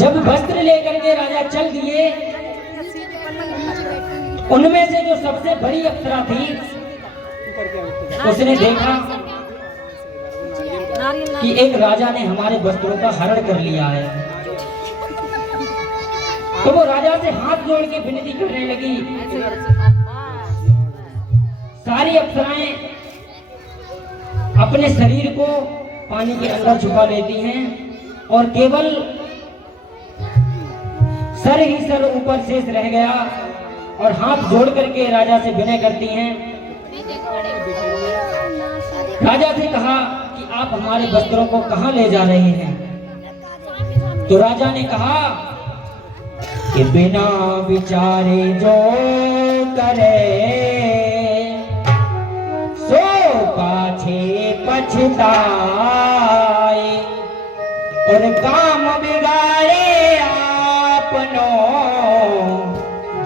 जब वस्त्र लेकर के राजा चल दिए, उनमें से जो सबसे बड़ी अप्सरा थी, उसने देखा कि एक राजा ने हमारे वस्त्रों का हरण कर लिया है। तो वो राजा से हाथ जोड़ के विनती करने लगी। सारी अप्सराएं अपने शरीर को पानी के अंदर छुपा लेती हैं और केवल सर ही सर ऊपर शेष रह गया और हाथ जोड़ करके राजा से विनय करती हैं। राजा से कहा कि आप हमारे वस्त्रों को कहां ले जा रहे हैं? तो राजा ने कहा कि बिना विचारे जो करे सो पाछे पछताए और काम बिगाड़े आपनो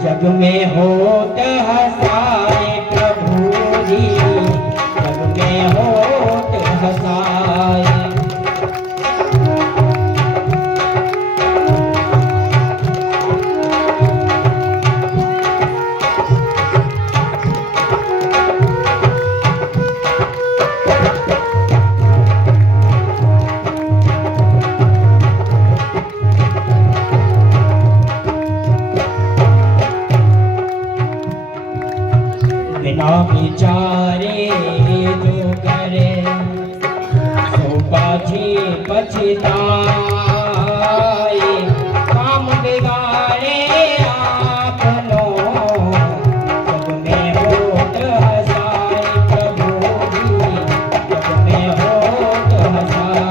जग में होत हसाए। प्रभु जी जग में होत हसाए। बिना विचारे जो करे सो पाछे पछताए काम बिगाड़े आपनो जग में होत हसाए। प्रभु जी जग में होत हसाए।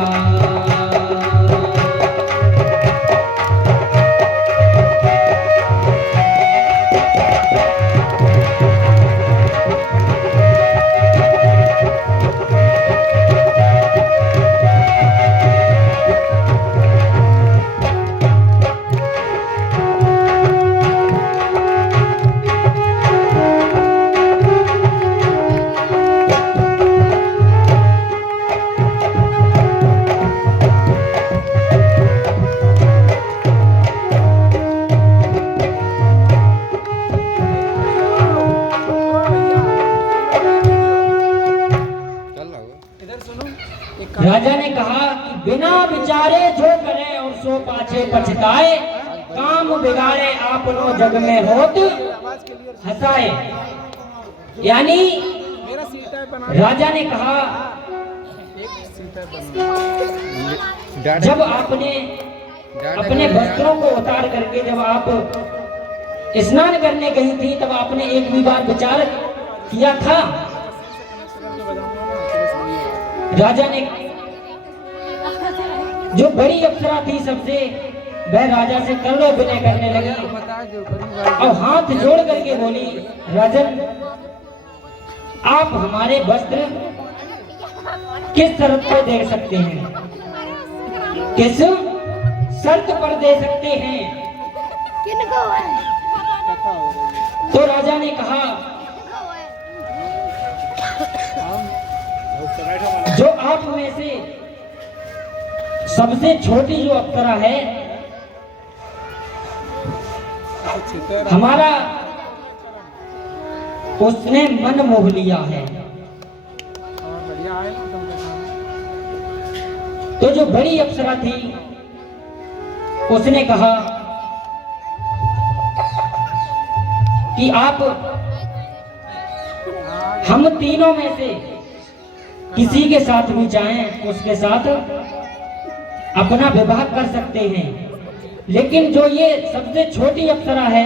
राजा ने कहा कि बिना विचारे जो करे और सो पाछे पछताए काम बिगाड़े आपनो जग में होत हसाए। यानी राजा ने कहा जब आपने अपने वस्त्रों को उतार करके जब आप स्नान करने गई थी तब आपने एक भी बार विचार किया था? राजा ने जो बड़ी अप्सरा थी सबसे, वह राजा से करोड़ों विनय करने लगी और हाथ जोड़ करके बोली, राजन आप हमारे वस्त्र किस शर्त पर दे सकते हैं? किस शर्त पर दे सकते हैं? तो राजा ने कहा जो आप में से सबसे छोटी जो अप्सरा है, हमारा उसने मन मोह लिया है। तो जो बड़ी अप्सरा थी उसने कहा कि आप हम तीनों में से किसी के साथ भी चाहें उसके साथ अपना विवाह कर सकते हैं, लेकिन जो ये सबसे छोटी अप्सरा है,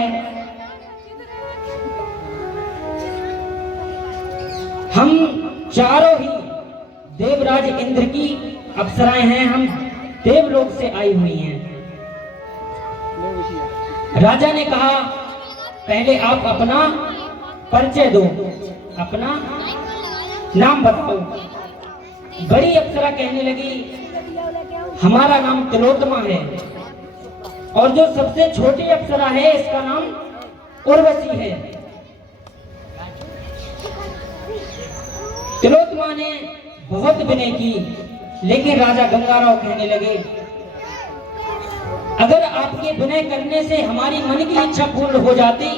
हम चारों ही देवराज इंद्र की अप्सराएं हैं, हम देवलोक से आई हुई हैं। राजा ने कहा पहले आप अपना परिचय दो, अपना नाम बताओ। बड़ी अप्सरा कहने लगी हमारा नाम तिलोत्तमा है और जो सबसे छोटी अप्सरा है इसका नाम उर्वशी है। तिलोत्तमा ने बहुत विनय की, लेकिन राजा गंगाराव कहने लगे अगर आपके विनय करने से हमारी मन की इच्छा पूर्ण हो जाती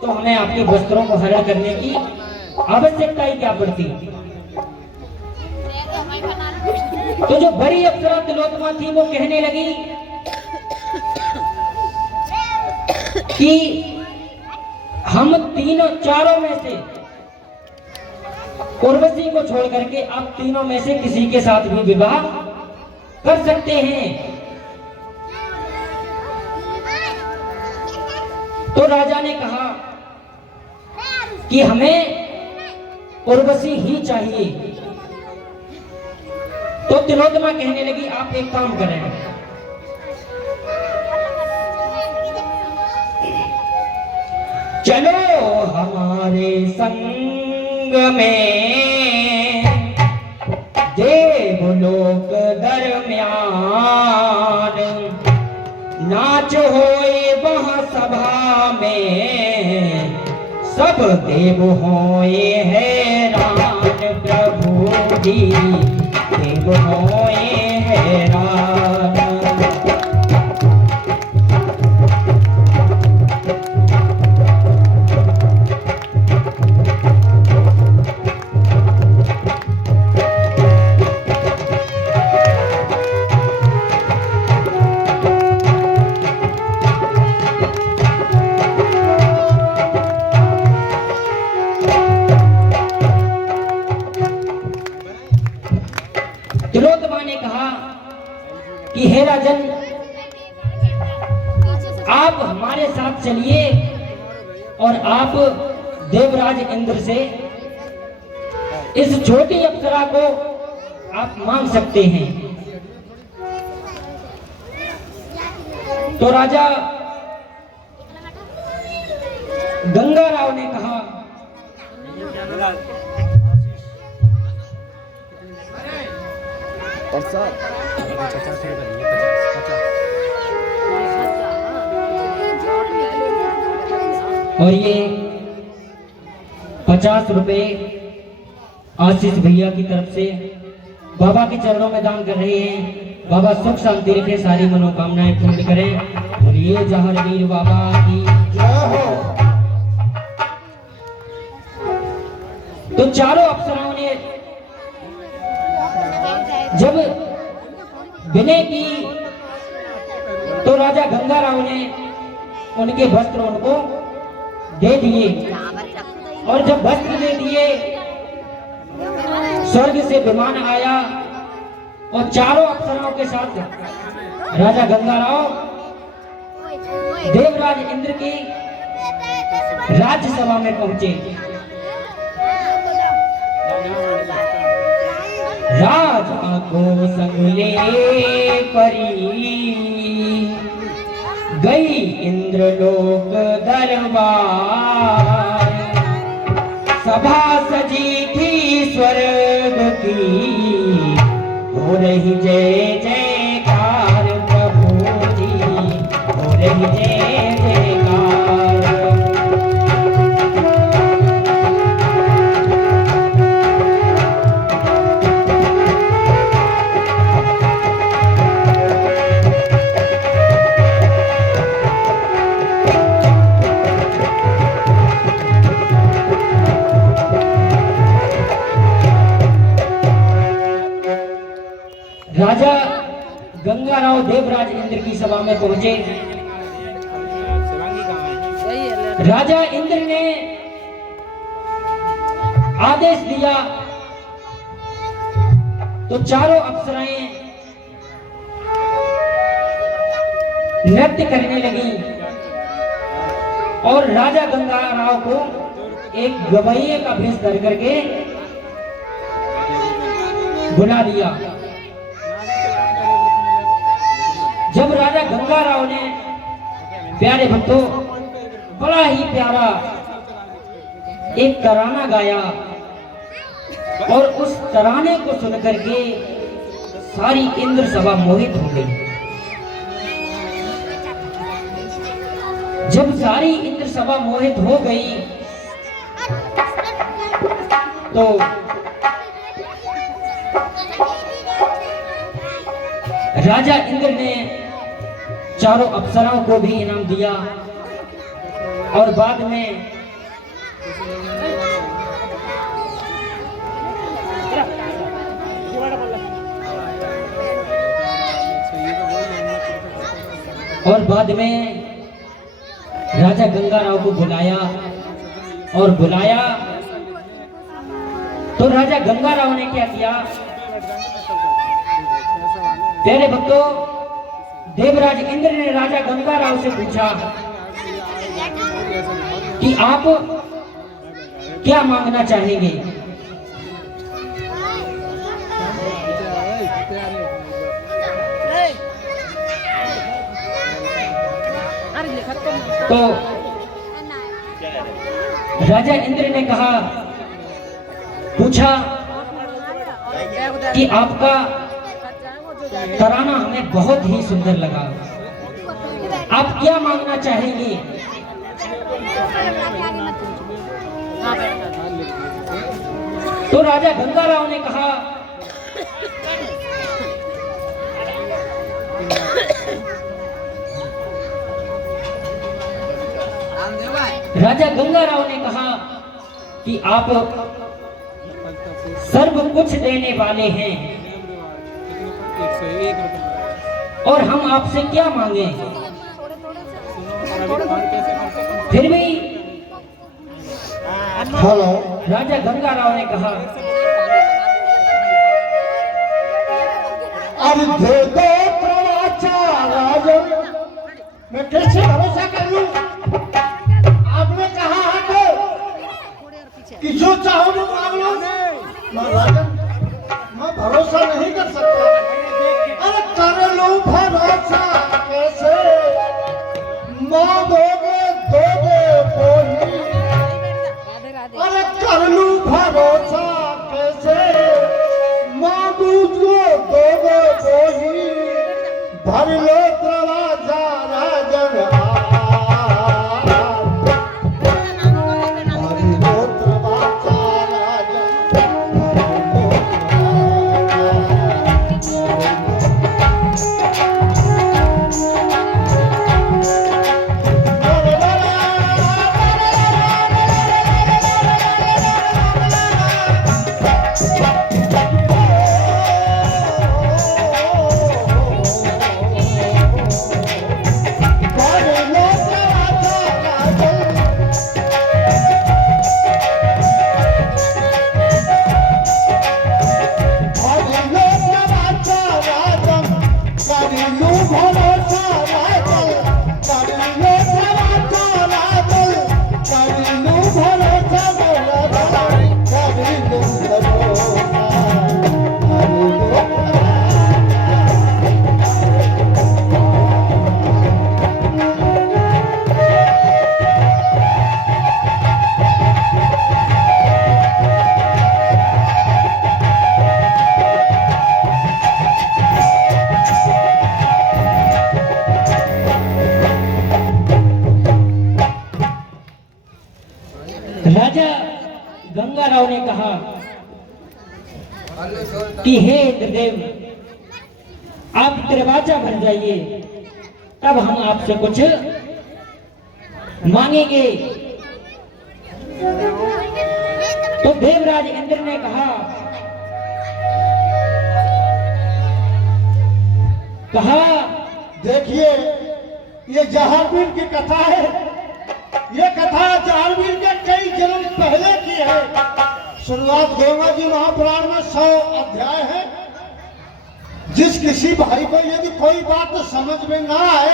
तो हमें आपके वस्त्रों को हरण करने की आवश्यकता ही क्या पड़ती। तो जो बड़ी अप्सरा तिलोत्तमा थी वो कहने लगी कि हम तीनों चारों में से उर्वशी को छोड़ करके आप तीनों में से किसी के साथ भी विवाह कर सकते हैं। तो राजा ने कहा कि हमें उर्वशी ही चाहिए। तो तिलोत्तमा कहने लगी आप एक काम करें, चलो हमारे संग में देवलोक दरम्यान नाच होए वहाँ सभा में सब देव होए हैरान प्रभु जी देव होए हैरान। तिलोत्तमा ने कहा कि हे राजन आप हमारे साथ चलिए और आप देवराज इंद्र से इस छोटी अप्सरा को आप मांग सकते हैं। तो राजा गंगाराव ने कहा और ये 50 रुपए आशीष भैया की तरफ से बाबा के चरणों में दान कर रहे हैं। बाबा सुख शांति रखे, सारी मनोकामनाएं पूर्ण करें। और ये जहांगीर बाबा की जय हो। तो चारों अप्सराओं ने जब विनय की तो राजा गंगाराव ने उनके वस्त्र उनको दे दिए और जब वस्त्र दे दिए स्वर्ग से विमान आया और चारों अप्सराओं के साथ राजा गंगाराव देवराज इंद्र की राज्यसभा में पहुंचे। राजा को संग ले परी गई इंद्रलोक दरबार, सभा सजी थी स्वर्ग की हो रही जय जयकार प्रभु जी हो रही जय जयकार। राजा गंगाराव देवराज इंद्र की सभा में पहुंचे। राजा इंद्र ने आदेश दिया तो चारों अप्सराएं नृत्य करने लगी और राजा गंगाराव को एक गवैये का भेष धर करके बुला दिया। जब राजा गंगाराव ने प्यारे भक्तों बड़ा ही प्यारा एक तराना गाया और उस तराने को सुनकर के सारी इंद्र सभा मोहित हो गई। जब सारी इंद्र सभा मोहित हो गई तो राजा इंद्र ने चारों अप्सराओं को भी इनाम दिया और बाद में राजा गंगाराव को बुलाया और बुलाया तो राजा गंगाराव ने क्या किया, तेरे भक्तों देवराज इंद्र ने राजा गंगाराव से पूछा कि आप क्या मांगना चाहेंगे। तो राजा इंद्र ने कहा, पूछा कि आपका तराना हमें बहुत ही सुंदर लगा, आप क्या मांगना चाहेंगे। तो राजा गंगाराव ने कहा, राजा गंगाराव ने कहा कि आप सर्व कुछ देने वाले हैं और हम आपसे क्या मांगे। फिर भी राजा गंगाराव ने कहा, अरे दे दो राजन, मैं कैसे भरोसा कर लूं। आपने कहा है कि जो चाहो वो मांग लो। राजन मैं भरोसा नहीं कर सकता। अरे कर लो भरोसा कैसे, मांगोगे दोगे कोई। अरे कर लू भरोसा कैसे, मांगोगे दोगे कोई। भर लो दरवाजा राजन, राजा गंगाराव ने कहा कि हे इंद्रदेव, आप दरवाजा भर जाइए, तब हम आपसे कुछ मांगेंगे। तो देवराज इंद्र ने कहा देखिए ये जहांगीर की कथा है। ये कथा जहांगीर के कई जन्म पहले की है। शुरुआत गंगा जी महापुराण में 100 अध्याय है। जिस किसी भाई को यदि कोई बात समझ में ना आए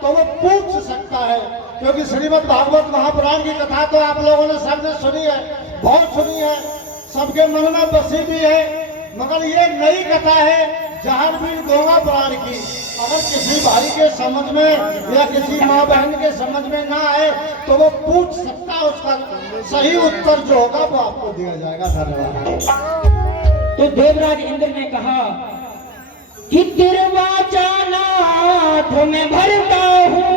तो वो पूछ सकता है, क्योंकि श्रीमद् भागवत महापुराण की कथा तो आप लोगों ने सबने सुनी है, बहुत सुनी है, सबके मन में बसी भी है। मगर ये नई कथा है जहांगीर गंगा पुराण की। अगर किसी भाई के समझ में या किसी माँ बहन के समझ में ना आए तो वो पूछ सकता है, उसका सही उत्तर जो होगा वो आपको दिया जाएगा। धन्यवाद। तो देवराज इंद्र ने कहा कि दरवाजा नाथ में भरता हूँ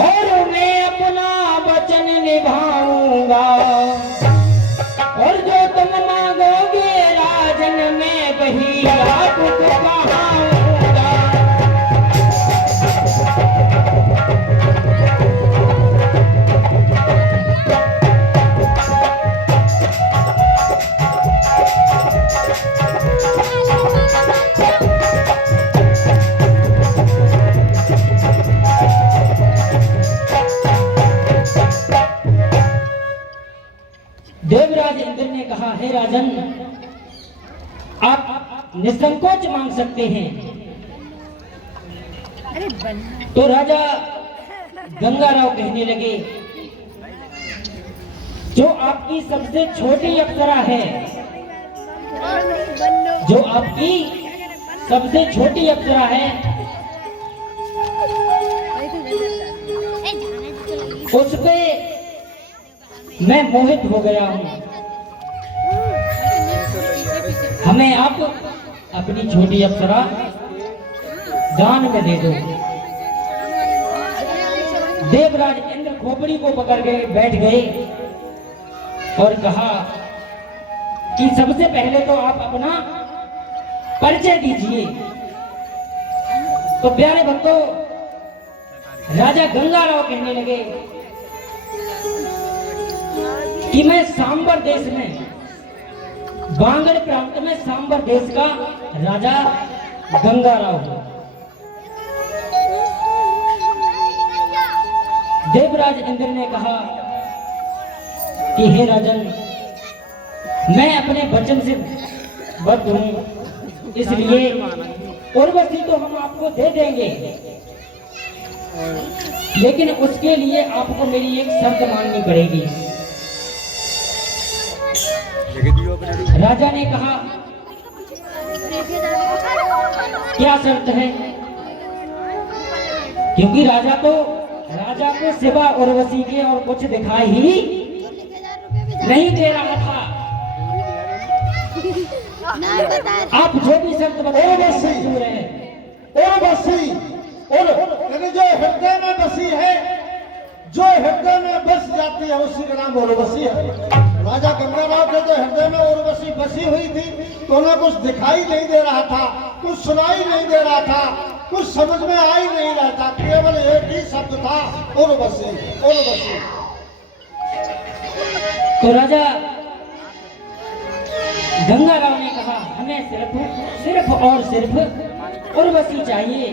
और मैं अपना वचन निभाऊंगा, और जो तुम मांगोगे राजन में वही आपको कहाऊंगा। हे राजन, आप निसंकोच मांग सकते हैं। तो राजा गंगाराव कहने लगे, जो आपकी सबसे छोटी अप्सरा है, जो आपकी सबसे छोटी अप्सरा है, उस पे मैं मोहित हो गया हूँ। हमें आप अपनी छोटी अप्सरा दान में दे दो। देवराज इंद्र खोपड़ी को पकड़ के बैठ गए और कहा कि सबसे पहले तो आप अपना परिचय दीजिए। तो प्यारे भक्तों, राजा गंगाराव कहने लगे कि मैं सांबर देश में, बांगड़ प्रांत में सांबर देश का राजा गंगाराव हूं। देवराज इंद्र ने कहा कि हे राजन, मैं अपने वचन से बद्ध हूं, इसलिए उर्वशी तो हम आपको दे देंगे, लेकिन उसके लिए आपको मेरी एक शर्त माननी पड़ेगी। राजा ने कहा, क्या शर्त है? क्योंकि राजा को सिवा उर्वशी के और कुछ दिखाई ही नहीं दे रहा था। आप जो भी शर्त बताए मंजूर है। उर्वशी और यानी जो हृदय में बसी है, जो हृदय में बस जाती है, उसी का नाम उर्वशी है। राजा गंगाराव के जो हृदय में उर्वशी बसी हुई थी, तो उन्हें कुछ दिखाई नहीं दे रहा था, कुछ सुनाई नहीं दे रहा था, कुछ समझ में आ ही नहीं रहा था, केवल एक ही शब्द था, उर्वशी उर्वशी। तो राजा गंगाराव ने कहा, हमें सिर्फ और सिर्फ उर्वशी चाहिए,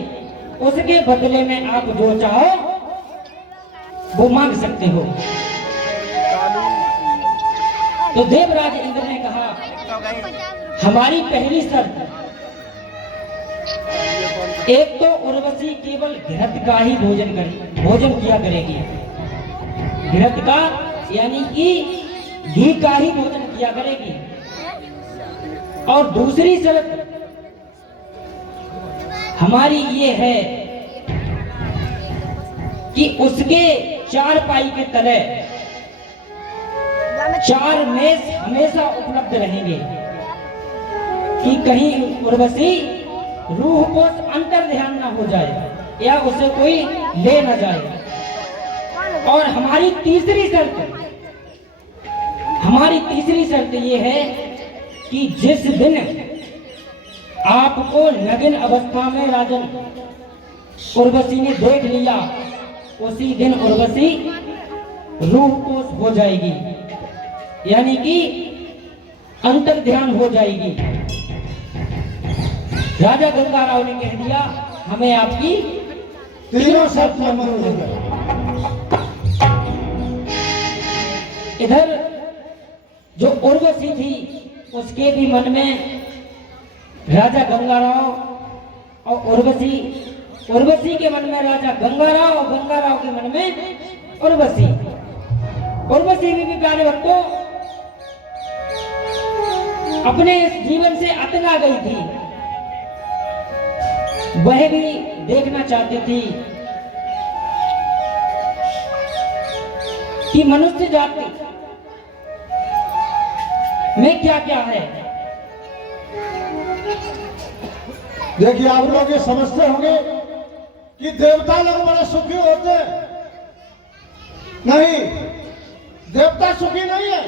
उसके बदले में आप जो चाहो वो मांग सकते हो। तो देवराज इंद्र ने कहा, हमारी पहली शर्त, एक तो उर्वशी केवल घृत का ही भोजन किया करेगी। घृत का यानी कि घी का ही भोजन किया करेगी। और दूसरी शर्त हमारी ये है कि उसके चारपाई के तले 4 मेज हमेशा उपलब्ध रहेंगे, कि कहीं उर्वशी रूह को अंतर ध्यान ना हो जाए या उसे कोई ले ना जाए। और हमारी तीसरी शर्त ये है कि जिस दिन आपको नग्न अवस्था में राजन उर्वशी ने देख लिया, उसी दिन उर्वशी रूहपोश हो जाएगी, यानी कि अंतर ध्यान हो जाएगी। राजा गंगाराव ने कह दिया, हमें आपकी तीनों शर्त मंजूर है। इधर जो उर्वशी थी, उसके भी मन में राजा गंगाराव और उर्वशी के मन में राजा गंगाराव और गंगाराव के मन में उर्वशी भी प्यारे भक्तों अपने इस जीवन से अतला गई थी। वह भी देखना चाहती थी कि मनुष्य जाति में क्या क्या है। देखिए, आप लोग ये समझते होंगे कि देवता लोग बड़े सुखी होते हैं। नहीं, देवता सुखी नहीं है,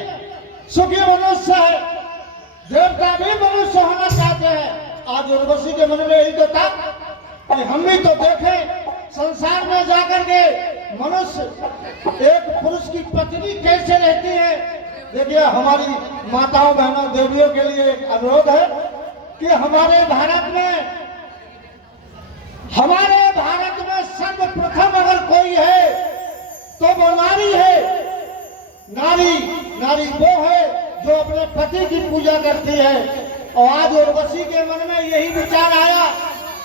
सुखी मनुष्य है। देवता भी मनुष्य होना चाहते हैं। आज उर्वशी के मन में यही तो था कि हम भी तो देखें संसार में जाकर के मनुष्य एक पुरुष की पत्नी कैसे रहती है। देखिए, हमारी माताओं बहनों देवियों के लिए एक अनुरोध है कि हमारे भारत में सर्वप्रथम अगर कोई है तो वो नारी है। नारी वो है जो अपने पति की पूजा करती है। और आज उर्वशी के मन में यही विचार आया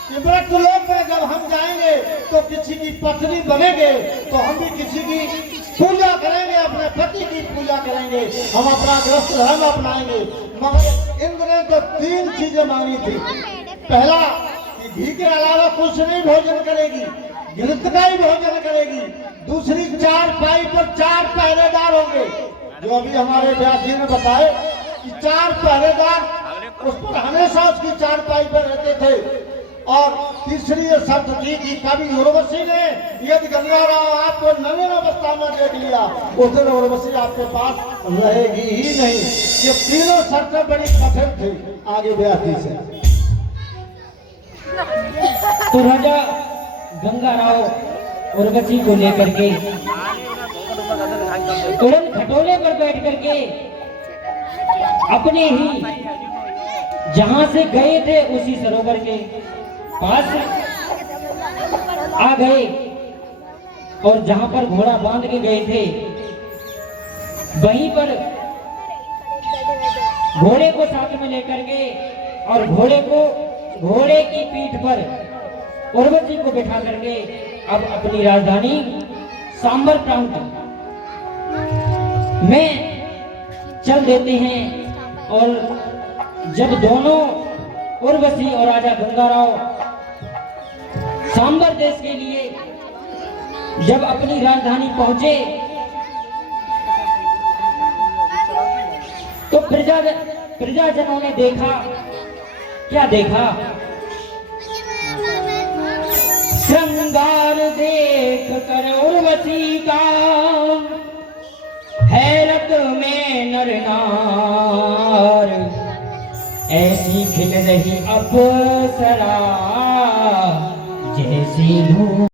कि मृत्युलोक में जब हम जाएंगे तो किसी की पत्नी बनेंगे, तो हम भी किसी की पूजा करेंगे, अपने पति की पूजा करेंगे, हम अपना ग्रस्त धर्म अपनाएंगे। मगर इंद्र ने तो 3 चीजें मांगी थी। पहला कि घी के अलावा कुछ नहीं भोजन करेगी, घृत का ही भोजन करेगी। दूसरी 4 पाई पर 4 पहरेदार होंगे, जो अभी हमारे व्यास जी ने बताए कि 4 पहरेदार उस पर हमेशा उसकी 4 पाई पर रहते थे। और तीसरी ये शर्त थी कि कभी उर्वशी ने यदि गंगाराव आपको नवीन अवस्था में देख लिया, उस दिन उर्वशी आपके पास रहेगी ही नहीं। ये तीनों शर्तें बड़ी कठिन थी। आगे व्यासी से तो राजा गंगाराव उर्वशी को लेकर के उड़न खटोले पर बैठ करके अपने ही जहां से गए थे उसी सरोवर के पास आ गए, और जहां पर घोड़ा बांध के गए थे वहीं पर घोड़े को साथ में लेकर के और घोड़े की पीठ पर उर्वशी को बिठा करके अब अपनी राजधानी सांबर प्रांत में चल देते हैं। और जब दोनों उर्वशी और राजा गंगाराव सांबर देश के लिए जब अपनी राजधानी पहुंचे तो प्रजाजनों ने देखा, क्या देखा? श्रृंगार देख कर उर्वशी का हैरत में नर नार, ऐसी खिल रही अप्सरा जैसी धूप।